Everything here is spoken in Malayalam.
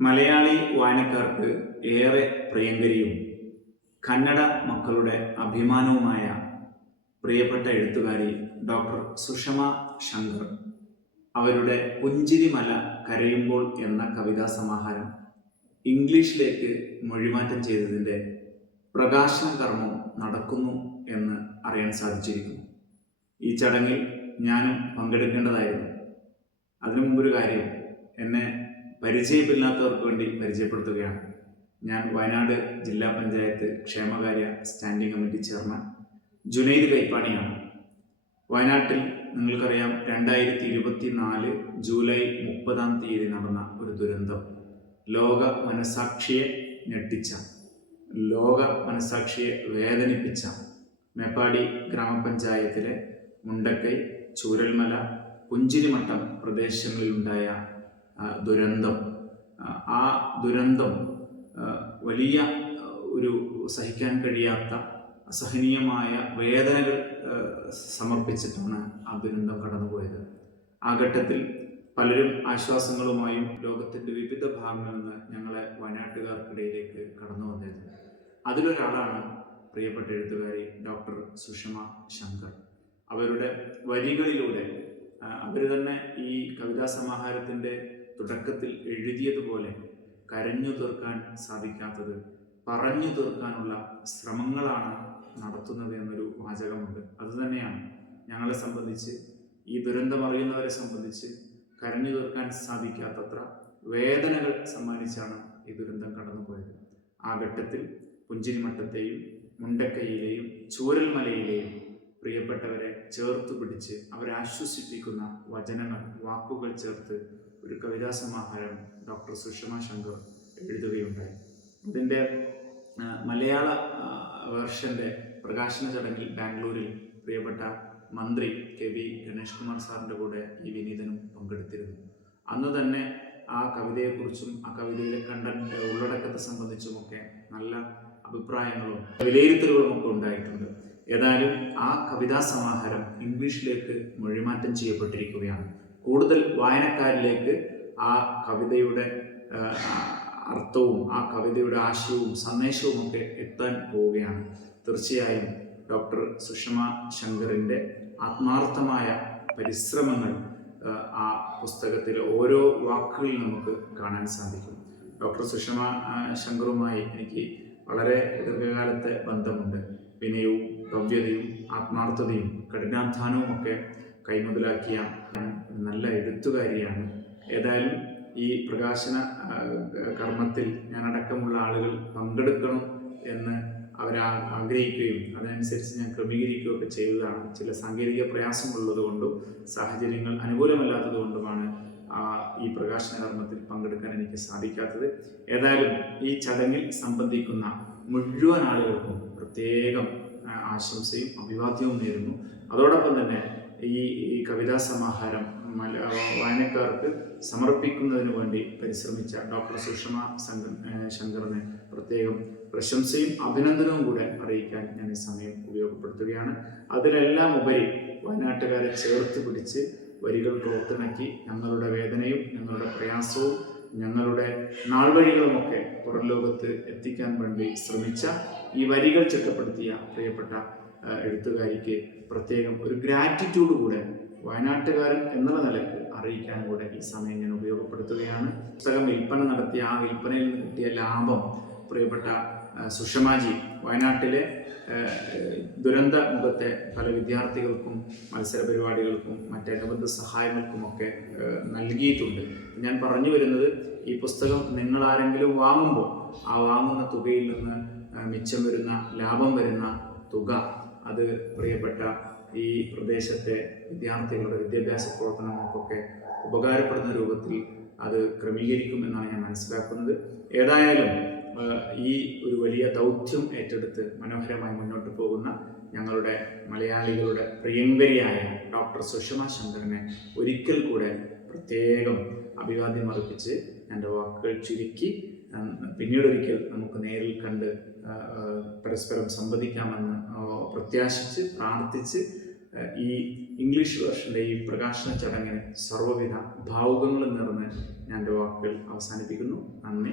മലയാളി വായനക്കാർക്ക് ഏറെ പ്രിയങ്കരിയും കന്നഡ മക്കളുടെ അഭിമാനവുമായ പ്രിയപ്പെട്ട എഴുത്തുകാരി ഡോക്ടർ സുഷമ ശങ്കർ അവരുടെ പുഞ്ചിരിമല കരയുമ്പോൾ എന്ന കവിതാ സമാഹാരം ഇംഗ്ലീഷിലേക്ക് മൊഴിമാറ്റം ചെയ്തതിൻ്റെ പ്രകാശന കർമ്മം നടക്കുന്നു എന്ന് അറിയാൻ സാധിച്ചിരിക്കുന്നു. ഈ ചടങ്ങിൽ ഞാനും പങ്കെടുക്കേണ്ടതായിരുന്നു. അതിനു മുമ്പൊരു കാര്യം, എന്നെ പരിചയമില്ലാത്തവർക്ക് വേണ്ടി പരിചയപ്പെടുത്തുകയാണ്. ഞാൻ വയനാട് ജില്ലാ പഞ്ചായത്ത് ക്ഷേമകാര്യ സ്റ്റാൻഡിംഗ് കമ്മിറ്റി ചെയർമാൻ ജുനൈദ് കൈപ്പാണിയാണ്. വയനാട്ടിൽ നിങ്ങൾക്കറിയാം, 2024 ജൂലൈ 30 നടന്ന ഒരു ദുരന്തം ലോക മനസാക്ഷിയെ ഞെട്ടിച്ച, ലോക മനസാക്ഷിയെ വേദനിപ്പിച്ച മേപ്പാടി ഗ്രാമപഞ്ചായത്തിലെ മുണ്ടക്കൈ, ചൂരൽമല, പുഞ്ചിരിമട്ടം പ്രദേശങ്ങളിലുണ്ടായ ദുരന്തം. ആ ദുരന്തം വലിയ ഒരു സഹിക്കാൻ കഴിയാത്ത അസഹനീയമായ വേദനകൾ സമർപ്പിച്ചിട്ടാണ് ആ ദുരന്തം കടന്നുപോയത്. ആ ഘട്ടത്തിൽ പലരും ആശ്വാസങ്ങളുമായും ലോകത്തിൻ്റെ വിവിധ ഭാഗങ്ങളിൽ നിന്ന് ഞങ്ങളെ വയനാട്ടുകാർക്കിടയിലേക്ക് കടന്നു വന്നിരുന്നു. അതിലൊരാളാണ് പ്രിയപ്പെട്ട എഴുത്തുകാരി ഡോക്ടർ സുഷമ ശങ്കർ. അവരുടെ വരികളിലൂടെ അവർ തന്നെ ഈ കവിതാ സമാഹാരത്തിൻ്റെ തുടക്കത്തിൽ എഴുതിയതുപോലെ കരഞ്ഞു തീർക്കാൻ സാധിക്കാത്തത് പറഞ്ഞു തീർക്കാനുള്ള ശ്രമങ്ങളാണ് നടത്തുന്നത് എന്നൊരു വാചകമുണ്ട്. അതുതന്നെയാണ് ഞങ്ങളെ സംബന്ധിച്ച്, ഈ ദുരന്തം അറിയുന്നവരെ സംബന്ധിച്ച് കരഞ്ഞു തീർക്കാൻ സാധിക്കാത്തത്ര വേദനകൾ സമ്മാനിച്ചാണ് ഈ ദുരന്തം കടന്നുപോയത്. ആ ഘട്ടത്തിൽ പുഞ്ചിരിമട്ടത്തെയും മുണ്ടക്കൈയിലെയും ചൂരൽമലയിലെയും പ്രിയപ്പെട്ടവരെ ചേർത്ത് പിടിച്ച് അവരെ ആശ്വസിപ്പിക്കുന്ന വചനങ്ങൾ, വാക്കുകൾ ചേർത്ത് ഒരു കവിതാ സമാഹാരം ഡോക്ടർ സുഷമ ശങ്കർ എഴുതുകയുണ്ടായി. ഇതിൻ്റെ മലയാള വേർഷൻ്റെ പ്രകാശന ചടങ്ങിൽ ബാംഗ്ലൂരിൽ പ്രിയപ്പെട്ട മന്ത്രി KV ഗണേഷ് കുമാർ സാറിൻ്റെ കൂടെ ഈ വിനീതനും പങ്കെടുത്തിരുന്നു. അന്ന് തന്നെ ആ കവിതയെക്കുറിച്ചും ആ കവിതയിലെ ഉള്ളടക്കത്തെ സംബന്ധിച്ചുമൊക്കെ നല്ല അഭിപ്രായങ്ങളും വിലയിരുത്തലുകളും ഒക്കെ ഉണ്ടായിട്ടുണ്ട്. ഏതായാലും ആ കവിതാ സമാഹാരം ഇംഗ്ലീഷിലേക്ക് മൊഴിമാറ്റം ചെയ്യപ്പെട്ടിരിക്കുകയാണ്. കൂടുതൽ വായനക്കാരിലേക്ക് ആ കവിതയുടെ അർത്ഥവും ആ കവിതയുടെ ആശയവും സന്ദേശവും ഒക്കെ എത്താൻ പോവുകയാണ്. തീർച്ചയായും ഡോക്ടർ സുഷമ ശങ്കറിൻ്റെ ആത്മാർത്ഥമായ പരിശ്രമങ്ങൾ ആ പുസ്തകത്തിലെ ഓരോ വാക്കുകളിൽ നമുക്ക് കാണാൻ സാധിക്കും. ഡോക്ടർ സുഷമ ശങ്കറുമായി എനിക്ക് വളരെ ദീർഘകാലത്തെ ബന്ധമുണ്ട്. വിനയവും ഭവ്യതയും ആത്മാർത്ഥതയും കഠിനാധ്വാനവും ഒക്കെ കൈമുതലാക്കിയ നല്ല എഴുത്തുകാരിയാണ്. ഏതായാലും ഈ പ്രകാശന കർമ്മത്തിൽ ഞാനടക്കമുള്ള ആളുകൾ പങ്കെടുക്കണം എന്ന് ആഗ്രഹിക്കുകയും അതിനനുസരിച്ച് ഞാൻ ക്രമീകരിക്കുകയൊക്കെ ചെയ്യുകയാണ്. ചില സാങ്കേതിക പ്രയാസമുള്ളത് കൊണ്ടും സാഹചര്യങ്ങൾ അനുകൂലമല്ലാത്തത് കൊണ്ടുമാണ് ഈ പ്രകാശന കർമ്മത്തിൽ പങ്കെടുക്കാൻ എനിക്ക് സാധിക്കാത്തത്. ഏതായാലും ഈ ചടങ്ങിൽ സംബന്ധിക്കുന്ന മുഴുവൻ ആളുകൾക്കും പ്രത്യേകം ആശംസയും അഭിവാദ്യവും നേരുന്നു. അതോടൊപ്പം തന്നെ ഈ കവിതാ സമാഹാരം വായനക്കാർക്ക് സമർപ്പിക്കുന്നതിന് വേണ്ടി പരിശ്രമിച്ച ഡോക്ടർ സുഷമ ശങ്കറിനെ പ്രത്യേകം പ്രശംസയും അഭിനന്ദനവും കൂടെ അറിയിക്കാൻ ഞാൻ ഈ സമയം ഉപയോഗപ്പെടുത്തുകയാണ്. അതിലെല്ലാം ഉപരി വയനാട്ടുകാരെ ചേർത്ത് പിടിച്ച് വരികൾ കോർത്തിണക്കി ഞങ്ങളുടെ വേദനയും ഞങ്ങളുടെ പ്രയാസവും ഞങ്ങളുടെ നാൾവഴികളുമൊക്കെ പുറം ലോകത്ത് എത്തിക്കാൻ വേണ്ടി ശ്രമിച്ച ഈ വരികൾ ചിട്ടപ്പെടുത്തിയ പ്രിയപ്പെട്ട എഴുത്തുകാരിക്ക് പ്രത്യേകം ഒരു ഗ്രാറ്റിറ്റ്യൂഡ് കൂടെ വയനാട്ടുകാരൻ എന്നുള്ള നിലയ്ക്ക് അറിയിക്കാൻ കൂടെ ഈ സമയം ഞാൻ ഉപയോഗപ്പെടുത്തുകയാണ്. പുസ്തകം വിൽപ്പന നടത്തിയ ആ വിൽപ്പനയിൽ നിന്ന് കിട്ടിയ ലാഭം പ്രിയപ്പെട്ട സുഷമാജി വയനാട്ടിലെ ദുരന്ത മുഖത്തെ പല വിദ്യാർത്ഥികൾക്കും മത്സര പരിപാടികൾക്കും മറ്റനുബന്ധ സഹായങ്ങൾക്കുമൊക്കെ നൽകിയിട്ടുണ്ട്. ഞാൻ പറഞ്ഞു വരുന്നത്, ഈ പുസ്തകം നിങ്ങളാരെങ്കിലും വാങ്ങുമ്പോൾ ആ വാങ്ങുന്ന തുകയിൽ നിന്ന് മിച്ചം വരുന്ന, ലാഭം വരുന്ന തുക അത് പ്രിയപ്പെട്ട ഈ പ്രദേശത്തെ വിദ്യാർത്ഥികളുടെ വിദ്യാഭ്യാസ പ്രവർത്തനങ്ങൾക്കൊക്കെ ഉപകാരപ്പെടുന്ന രൂപത്തിൽ അത് ക്രമീകരിക്കുമെന്നാണ് ഞാൻ മനസ്സിലാക്കുന്നത്. ഏതായാലും ഈ ഒരു വലിയ ദൗത്യം ഏറ്റെടുത്ത് മനോഹരമായി മുന്നോട്ട് പോകുന്ന ഞങ്ങളുടെ മലയാളികളുടെ പ്രിയങ്കരിയായ ഡോക്ടർ സുഷമ ശങ്കറിനെ ഒരിക്കൽ കൂടെ പ്രത്യേകം അഭിവാദ്യം അർപ്പിച്ച് എൻ്റെ വാക്കുകൾ ചുരുക്കി, പിന്നീടൊരിക്കൽ നമുക്ക് നേരിൽ കണ്ട് പരസ്പരം സംവദിക്കാമെന്ന് പ്രത്യാശിച്ച് പ്രാർത്ഥിച്ച് ഈ ഇംഗ്ലീഷ് വേർഷൻ്റെ ഈ പ്രകാശന ചടങ്ങിന് സർവ്വവിധ ഭാവുകങ്ങളും നേർന്ന് ഞാൻ എൻ്റെ വാക്കുകൾ അവസാനിപ്പിക്കുന്നു. നന്ദി.